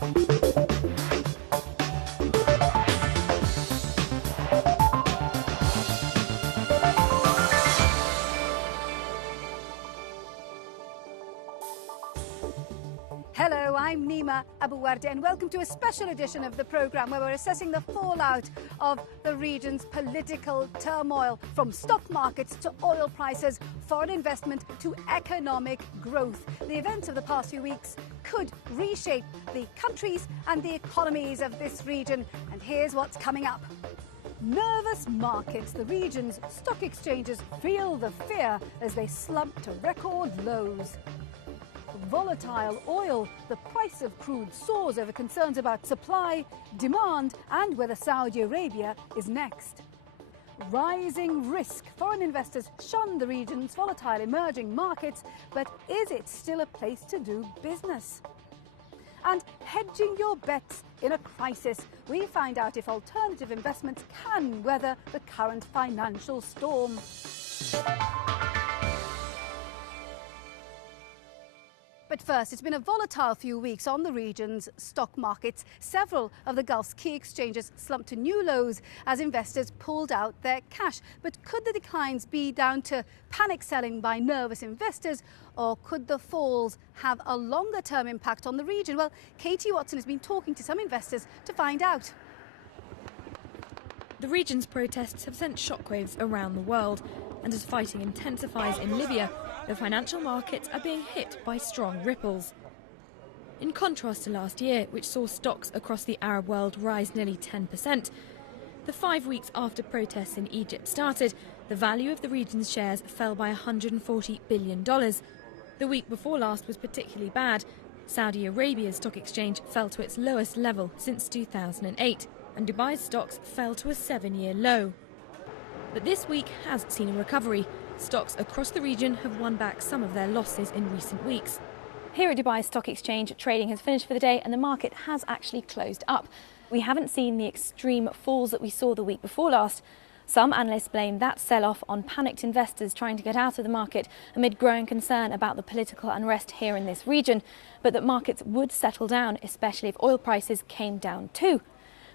Hello, I'm Nima Abuwarde and welcome to a special edition of the programme where we're assessing the fallout of the region's political turmoil, from stock markets to oil prices, foreign investment to economic growth. The events of the past few weeks could reshape the countries and the economies of this region, and here's what's coming up. Nervous markets. The region's stock exchanges feel the fear as they slump to record lows. Volatile oil. The price of crude soars over concerns about supply, demand, and whether Saudi Arabia is next. Rising risk. Foreign investors shun the region's volatile emerging markets, but is it still a place to do business? And hedging your bets in a crisis. We find out if alternative investments can weather the current financial storm. But first, it's been a volatile few weeks on the region's stock markets. Several of the Gulf's key exchanges slumped to new lows as investors pulled out their cash. But could the declines be down to panic selling by nervous investors, or could the falls have a longer-term impact on the region? Well, Katie Watson has been talking to some investors to find out. The region's protests have sent shockwaves around the world, and as fighting intensifies in Libya, the financial markets are being hit by strong ripples. In contrast to last year, which saw stocks across the Arab world rise nearly 10%, the 5 weeks after protests in Egypt started, the value of the region's shares fell by $140 billion. The week before last was particularly bad. Saudi Arabia's stock exchange fell to its lowest level since 2008, and Dubai's stocks fell to a 7-year low. But this week has seen a recovery. Stocks across the region have won back some of their losses in recent weeks. Here at Dubai Stock Exchange, trading has finished for the day and the market has actually closed up. We haven't seen the extreme falls that we saw the week before last. Some analysts blame that sell-off on panicked investors trying to get out of the market amid growing concern about the political unrest here in this region, but that markets would settle down, especially if oil prices came down too.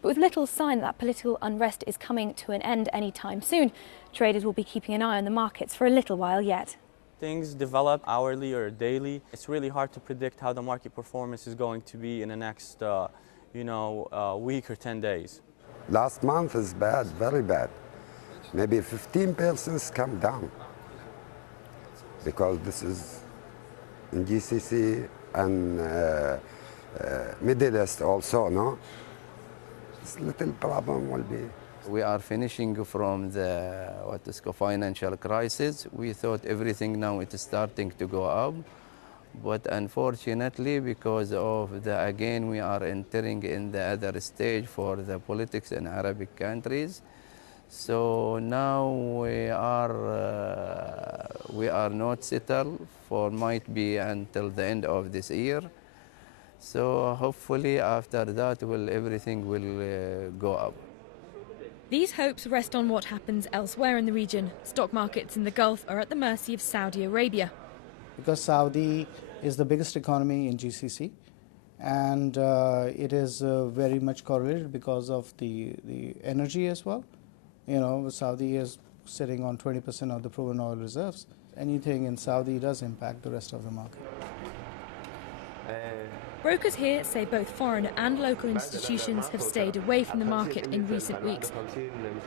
But with little sign that political unrest is coming to an end anytime soon, traders will be keeping an eye on the markets for a little while yet. Things develop hourly or daily. It's really hard to predict how the market performance is going to be in the next, week or 10 days. Last month is bad, very bad. Maybe 15% come down, because this is in GCC and Middle East also, no? This little problem will be. We are finishing from the financial crisis. We thought everything now it is starting to go up, but unfortunately, because of again we are entering in the other stage for the politics in Arabic countries. So now we are not settled for might be until the end of this year. So hopefully after that everything will go up. These hopes rest on what happens elsewhere in the region. Stock markets in the Gulf are at the mercy of Saudi Arabia. Because Saudi is the biggest economy in GCC, and it is very much correlated because of the energy as well. You know, Saudi is sitting on 20% of the proven oil reserves. Anything in Saudi does impact the rest of the market. Brokers here say both foreign and local institutions have stayed away from the market in recent weeks.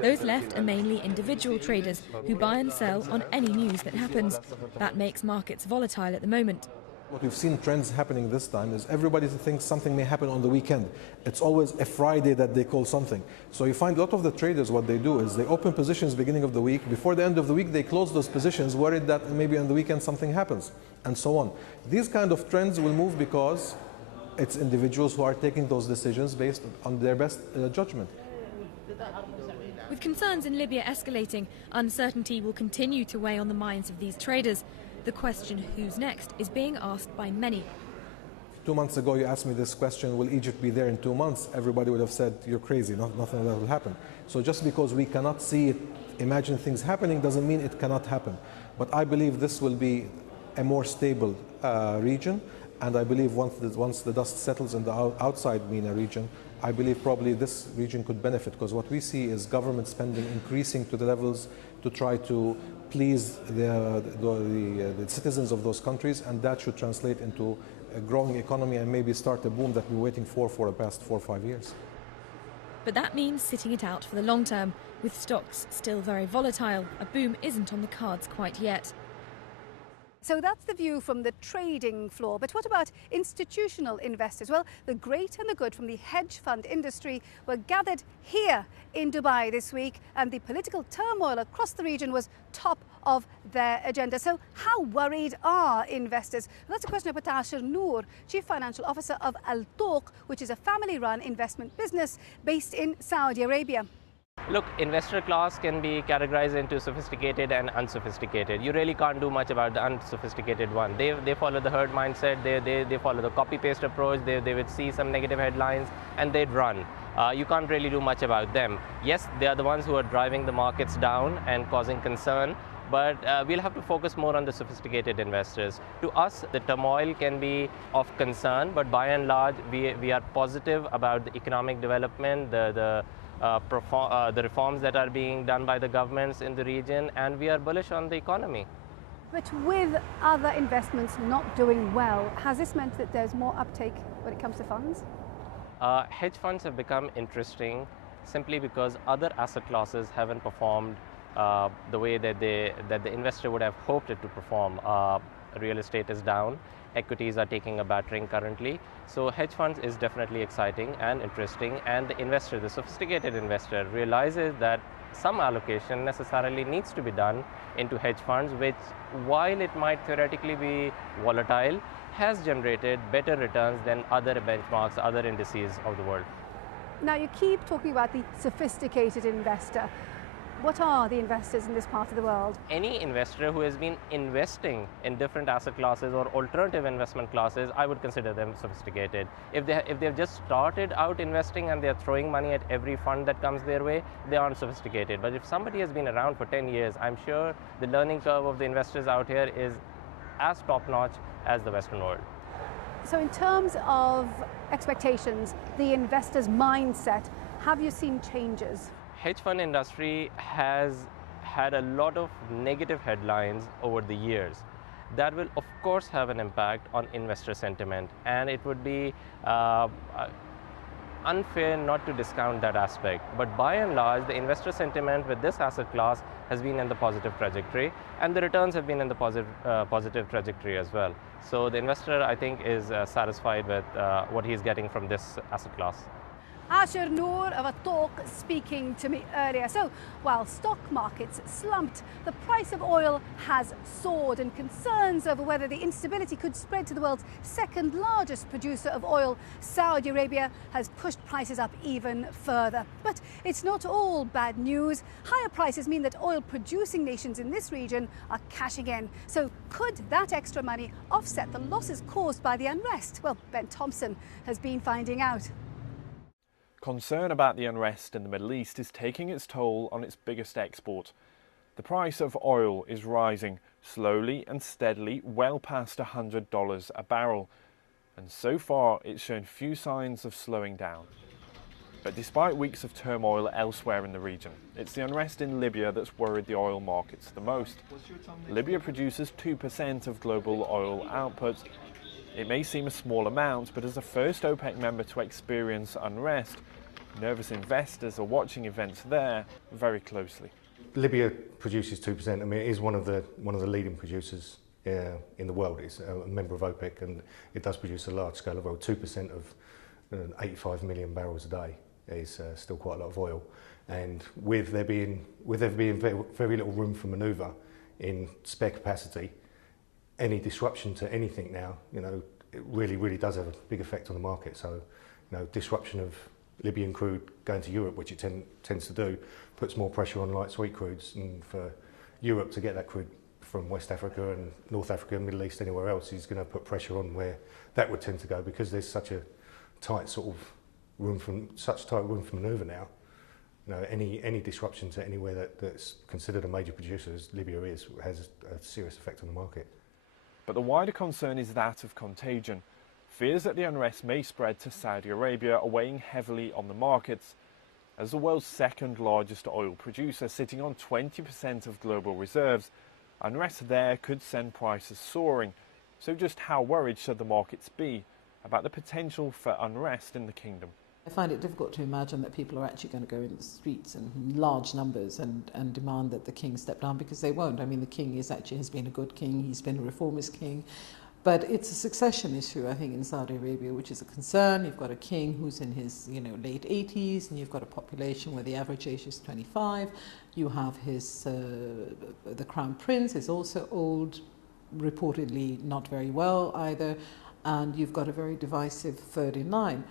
Those left are mainly individual traders who buy and sell on any news that happens. That makes markets volatile at the moment. What we've seen trends happening this time is everybody thinks something may happen on the weekend. It's always a Friday that they call something. So you find a lot of the traders, what they do is they open positions beginning of the week. Before the end of the week, they close those positions, worried that maybe on the weekend something happens, and so on. These kind of trends will move because it's individuals who are taking those decisions based on their best judgment. With concerns in Libya escalating, uncertainty will continue to weigh on the minds of these traders. The question, who's next, is being asked by many. 2 months ago, you asked me this question, will Egypt be there in 2 months? Everybody would have said, you're crazy, nothing like that will happen. So just because we cannot see it, imagine things happening, doesn't mean it cannot happen. But I believe this will be a more stable region, And I believe once the dust settles in the outside MENA region, I believe probably this region could benefit, because what we see is government spending increasing to the levels to try to please the citizens of those countries, and that should translate into a growing economy and maybe start a boom that we're waiting for the past 4 or 5 years. But that means sitting it out for the long term. With stocks still very volatile, a boom isn't on the cards quite yet. So that's the view from the trading floor. But what about institutional investors? Well, the great and the good from the hedge fund industry were gathered here in Dubai this week, and the political turmoil across the region was top of their agenda. So how worried are investors? Well, that's a question of Ashir Noor, Chief Financial Officer of Al Tawq, which is a family-run investment business based in Saudi Arabia. Look, investor class can be categorized into sophisticated and unsophisticated. You really can't do much about the unsophisticated one. They follow the herd mindset, they follow the copy-paste approach, they would see some negative headlines and they'd run. You can't really do much about them. Yes, they are the ones who are driving the markets down and causing concern, but we'll have to focus more on the sophisticated investors. To us, the turmoil can be of concern, but by and large, we are positive about the economic development, the reforms that are being done by the governments in the region, and we are bullish on the economy. But with other investments not doing well, has this meant that there's more uptake when it comes to funds? Hedge funds have become interesting simply because other asset classes haven't performed the way that the investor would have hoped it to perform. Real estate is down, equities are taking a battering currently. So hedge funds is definitely exciting and interesting, and the investor, the sophisticated investor, realizes that some allocation necessarily needs to be done into hedge funds, which, while it might theoretically be volatile, has generated better returns than other benchmarks, other indices of the world. Now, you keep talking about the sophisticated investor. What are the investors in this part of the world? Any investor who has been investing in different asset classes or alternative investment classes, I would consider them sophisticated. If they've just started out investing and they're throwing money at every fund that comes their way, they aren't sophisticated. But if somebody has been around for 10 years, I'm sure the learning curve of the investors out here is as top-notch as the Western world. So in terms of expectations, the investor's mindset, have you seen changes? Hedge fund industry has had a lot of negative headlines over the years. That will of course have an impact on investor sentiment, and it would be unfair not to discount that aspect. But by and large, the investor sentiment with this asset class has been in the positive trajectory, and the returns have been in the positive trajectory as well. So the investor, I think, is satisfied with what he's getting from this asset class. Ashir Noor of Al Tawq speaking to me earlier. So while stock markets slumped, the price of oil has soared, and concerns over whether the instability could spread to the world's second largest producer of oil, Saudi Arabia, has pushed prices up even further. But it's not all bad news. Higher prices mean that oil producing nations in this region are cashing in. So could that extra money offset the losses caused by the unrest? Well, Ben Thompson has been finding out. Concern about the unrest in the Middle East is taking its toll on its biggest export. The price of oil is rising slowly and steadily, well past $100 a barrel, and so far it's shown few signs of slowing down. But despite weeks of turmoil elsewhere in the region, it's the unrest in Libya that's worried the oil markets the most. Libya produces 2% of global oil output. It may seem a small amount, but as the first OPEC member to experience unrest, nervous investors are watching events there very closely. Libya produces 2%. I mean, it is one of the leading producers in the world. It's a member of OPEC, and it does produce a large scale of oil. 2% of 85 million barrels a day is still quite a lot of oil. And with there being very little room for manoeuvre in spare capacity, any disruption to anything now, it really does have a big effect on the market. So, disruption of Libyan crude going to Europe, which it tends to do, puts more pressure on light sweet crudes. And for Europe to get that crude from West Africa and North Africa and Middle East, anywhere else, is going to put pressure on where that would tend to go, because there's such a tight room for manoeuvre now. Any disruption to anywhere that's considered a major producer, as Libya has a serious effect on the market. But the wider concern is that of contagion. Fears that the unrest may spread to Saudi Arabia are weighing heavily on the markets. As the world's second largest oil producer, sitting on 20% of global reserves, unrest there could send prices soaring. So just how worried should the markets be about the potential for unrest in the kingdom? I find it difficult to imagine that people are actually going to go in the streets in large numbers and demand that the king step down, because they won't. I mean, the king has been a good king, he's been a reformist king. But it's a succession issue, I think, in Saudi Arabia, which is a concern. You've got a king who's in his late 80s, and you've got a population where the average age is 25. You have the crown prince is also old, reportedly not very well either, and you've got a very divisive third in line,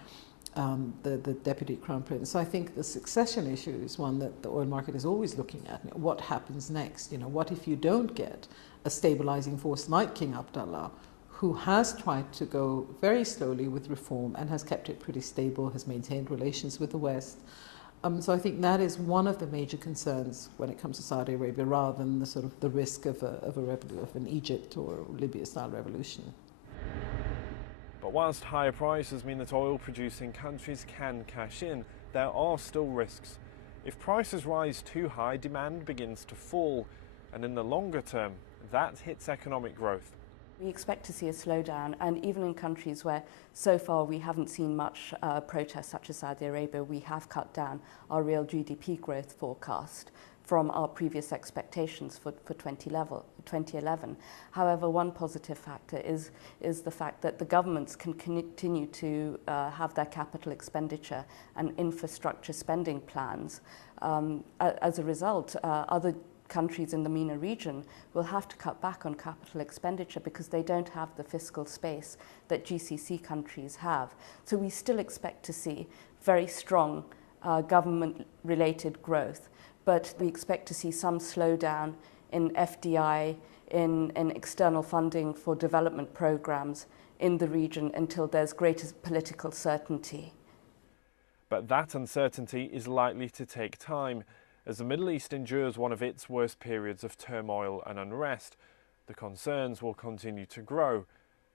the deputy crown prince. So I think the succession issue is one that the oil market is always looking at. What happens next? What if you don't get a stabilizing force like King Abdullah, who has tried to go very slowly with reform and has kept it pretty stable, has maintained relations with the West. So I think that is one of the major concerns when it comes to Saudi Arabia, rather than the risk of an Egypt or Libya-style revolution. But whilst higher prices mean that oil-producing countries can cash in, there are still risks. If prices rise too high, demand begins to fall, and in the longer term, that hits economic growth. We expect to see a slowdown, and even in countries where so far we haven't seen much protest, such as Saudi Arabia, we have cut down our real GDP growth forecast from our previous expectations for 2011. However, one positive factor is the fact that the governments can continue to have their capital expenditure and infrastructure spending plans. As a result, other countries in the MENA region will have to cut back on capital expenditure because they don't have the fiscal space that GCC countries have. So we still expect to see very strong government-related growth, but we expect to see some slowdown in FDI, in external funding for development programs in the region until there's greater political certainty. But that uncertainty is likely to take time. As the Middle East endures one of its worst periods of turmoil and unrest, the concerns will continue to grow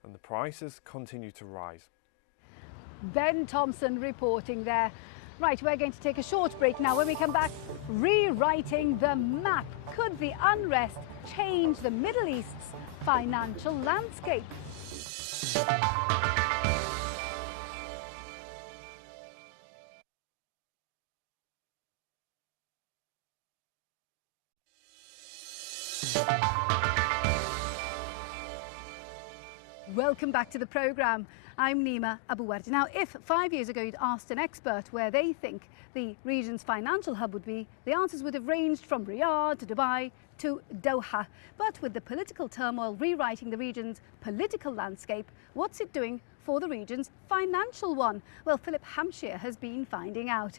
and the prices continue to rise. Ben Thompson reporting there. Right, we're going to take a short break now. When we come back, rewriting the map. Could the unrest change the Middle East's financial landscape? Welcome back to the programme. I'm Nima Abuwardi. Now, if 5 years ago you'd asked an expert where they think the region's financial hub would be, the answers would have ranged from Riyadh to Dubai to Doha. But with the political turmoil rewriting the region's political landscape, what's it doing for the region's financial one? Well, Philip Hampshire has been finding out.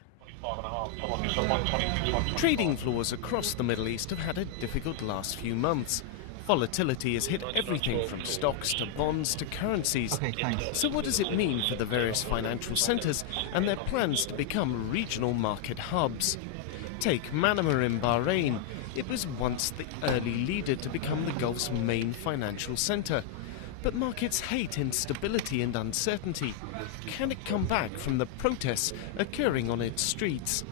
Trading floors across the Middle East have had a difficult last few months. Volatility has hit everything from stocks to bonds to currencies. So what does it mean for the various financial centres and their plans to become regional market hubs? Take Manama in Bahrain. It was once the early leader to become the Gulf's main financial centre. But markets hate instability and uncertainty. Can it come back from the protests occurring on its streets?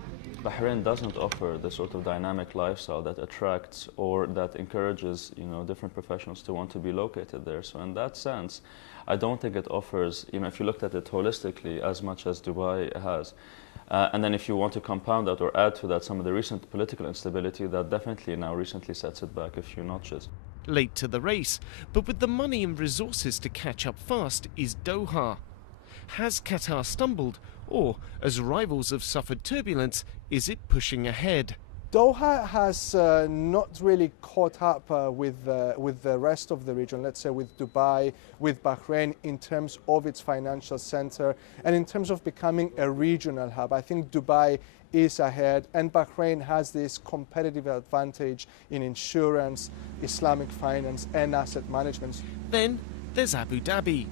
Bahrain doesn't offer the sort of dynamic lifestyle that attracts or that encourages, different professionals to want to be located there. So in that sense, I don't think it offers, if you looked at it holistically, as much as Dubai has. And then if you want to compound that or add to that some of the recent political instability, that definitely now recently sets it back a few notches. Late to the race, but with the money and resources to catch up fast, is Doha. Has Qatar stumbled, or, as rivals have suffered turbulence, is it pushing ahead? Doha has not really caught up with the rest of the region, let's say with Dubai, with Bahrain, in terms of its financial center and in terms of becoming a regional hub. I think Dubai is ahead, and Bahrain has this competitive advantage in insurance, Islamic finance and asset management. Then there's Abu Dhabi.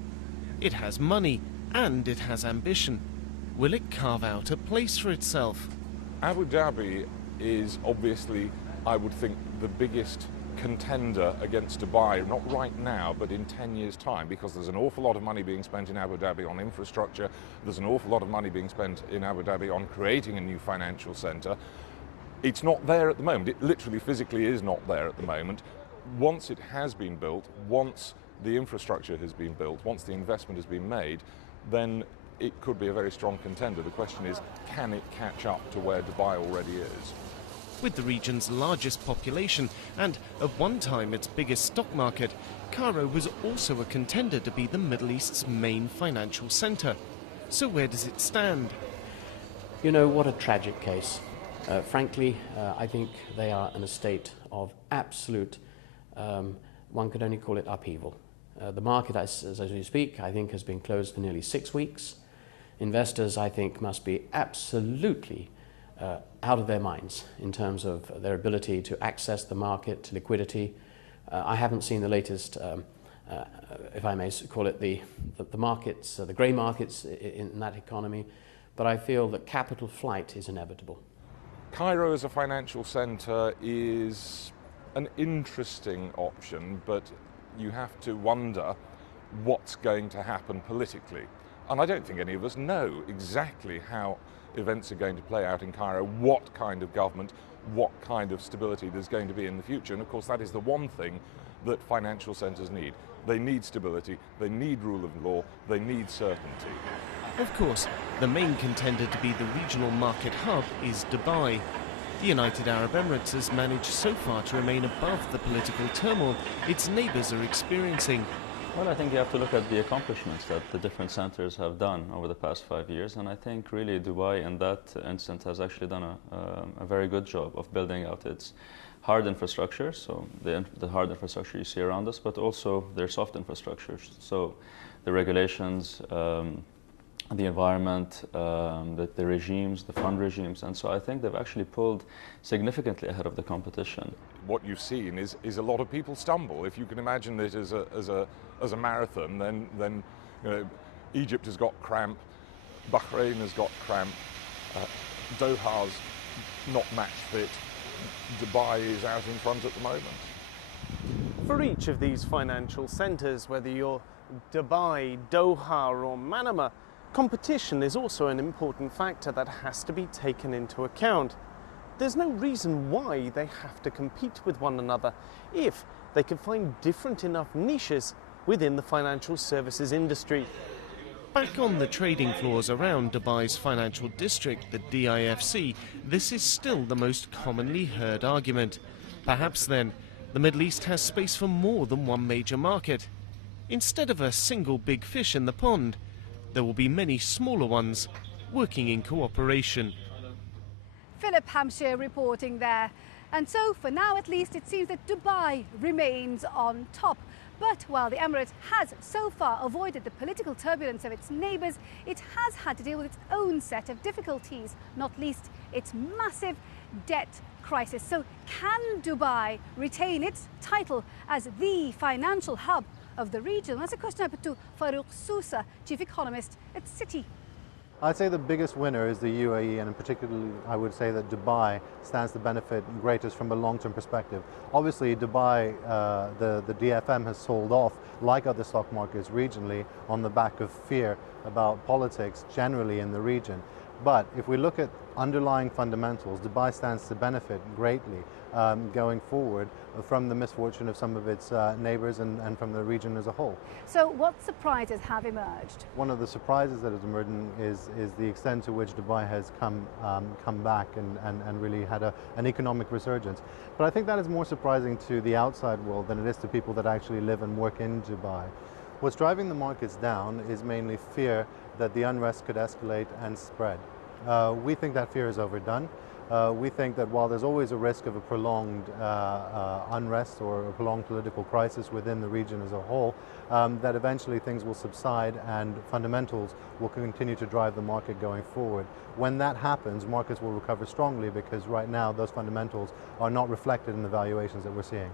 It has money and it has ambition. Will it carve out a place for itself? Abu Dhabi is obviously, I would think, the biggest contender against Dubai, not right now, but in 10 years' time, because there's an awful lot of money being spent in Abu Dhabi on infrastructure, there's an awful lot of money being spent in Abu Dhabi on creating a new financial centre. It's not there at the moment. It literally physically is not there at the moment. Once it has been built, once the infrastructure has been built, once the investment has been made, then it could be a very strong contender. The question is, can it catch up to where Dubai already is? With the region's largest population and, at one time, its biggest stock market, Cairo was also a contender to be the Middle East's main financial centre. So where does it stand? You know, what a tragic case. Frankly, I think they are in a state of absolute, one could only call it upheaval. The market, as we speak, I think has been closed for nearly 6 weeks. Investors, I think, must be absolutely out of their minds in terms of their ability to access the market, liquidity. I haven't seen the latest, if I may call it, the markets, the grey markets in that economy, but I feel that capital flight is inevitable. Cairo as a financial centre is an interesting option, but you have to wonder what's going to happen politically. And I don't think any of us know exactly how events are going to play out in Cairo, what kind of government, what kind of stability there's going to be in the future. And of course that is the one thing that financial centres need. They need stability, they need rule of law, they need certainty. Of course, the main contender to be the regional market hub is Dubai. The United Arab Emirates has managed so far to remain above the political turmoil its neighbours are experiencing. Well, I think you have to look at the accomplishments that the different centres have done over the past 5 years, and I think really Dubai in that instance has actually done a very good job of building out its hard infrastructure, so the hard infrastructure you see around us, but also their soft infrastructure, so the regulations, the environment, the regimes, the fund regimes, and so I think they've actually pulled significantly ahead of the competition. What you've seen is a lot of people stumble. If you can imagine it as a marathon, then you know, Egypt has got cramp, Bahrain has got cramp, Doha's not match fit, Dubai is out in front at the moment. For each of these financial centres, whether you're Dubai, Doha or Manama, competition is also an important factor that has to be taken into account. There's no reason why they have to compete with one another if they can find different enough niches within the financial services industry. Back on the trading floors around Dubai's financial district, the DIFC, this is still the most commonly heard argument. Perhaps then, the Middle East has space for more than one major market. Instead of a single big fish in the pond, there will be many smaller ones working in cooperation. Philip Hampshire reporting there. And so, for now at least, it seems that Dubai remains on top. But while the Emirates has so far avoided the political turbulence of its neighbours, it has had to deal with its own set of difficulties, not least its massive debt crisis. So can Dubai retain its title as the financial hub of the region? That's a question I put to Farouk Sousa, Chief Economist at Citi. I'd say the biggest winner is the UAE, and in particular I would say that Dubai stands to benefit greatest from a long-term perspective. Obviously Dubai, the DFM has sold off, like other stock markets regionally, on the back of fear about politics generally in the region. But if we look at underlying fundamentals, Dubai stands to benefit greatly going forward from the misfortune of some of its neighbours and from the region as a whole. So what surprises have emerged? One of the surprises that has emerged is the extent to which Dubai has come back and really had an economic resurgence. But I think that is more surprising to the outside world than it is to people that actually live and work in Dubai. What's driving the markets down is mainly fear that the unrest could escalate and spread. We think that fear is overdone. We think that while there's always a risk of a prolonged unrest or a prolonged political crisis within the region as a whole, that eventually things will subside and fundamentals will continue to drive the market going forward. When that happens, markets will recover strongly because right now those fundamentals are not reflected in the valuations that we're seeing.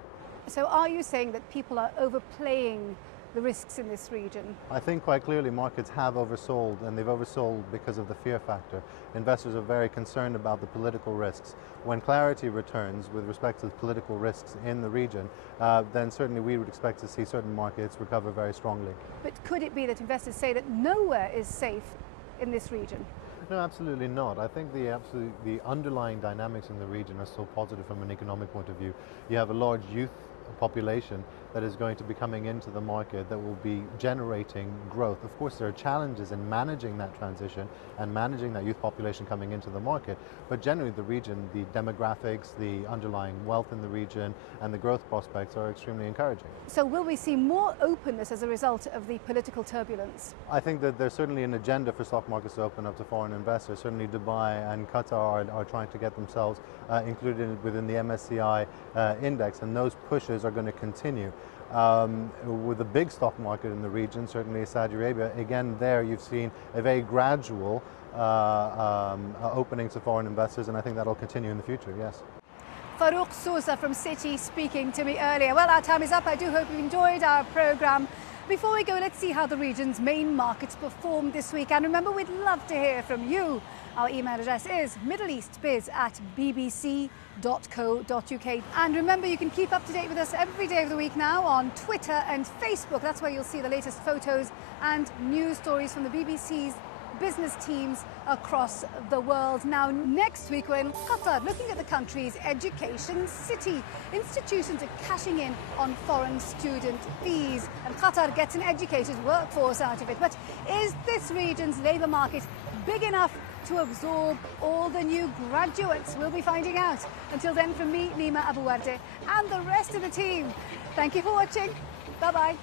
So are you saying that people are overplaying the risks in this region? I think quite clearly markets have oversold, and they've oversold because of the fear factor. Investors are very concerned about the political risks. When clarity returns with respect to the political risks in the region, then certainly we would expect to see certain markets recover very strongly. But could it be that investors say that nowhere is safe in this region? No, absolutely not. I think the underlying dynamics in the region are still positive from an economic point of view. You have a large youth population that is going to be coming into the market that will be generating growth. Of course, there are challenges in managing that transition and managing that youth population coming into the market, but generally the region, the demographics, the underlying wealth in the region and the growth prospects are extremely encouraging. So will we see more openness as a result of the political turbulence? I think that there's certainly an agenda for stock markets to open up to foreign investors. Certainly Dubai and Qatar are trying to get themselves included within the MSCI index, and those pushes are going to continue. With the big stock market in the region, certainly Saudi Arabia, again there you've seen a very gradual opening to foreign investors, and I think that'll continue in the future, yes. Farouk Sousa from Citi speaking to me earlier. Well, our time is up. I do hope you enjoyed our programme. Before we go, let's see how the region's main markets performed this week. And remember, we'd love to hear from you. Our email address is middleeastbiz@bbc.co.uk. And remember, you can keep up to date with us every day of the week now on Twitter and Facebook. That's where you'll see the latest photos and news stories from the BBC's business teams across the world. Now, next week we're in Qatar, looking at the country's education city. Institutions are cashing in on foreign student fees, and Qatar gets an educated workforce out of it. But is this region's labour market big enough to absorb all the new graduates? We'll be finding out. Until then, from me, Nima Abuwarde, and the rest of the team, thank you for watching. Bye-bye.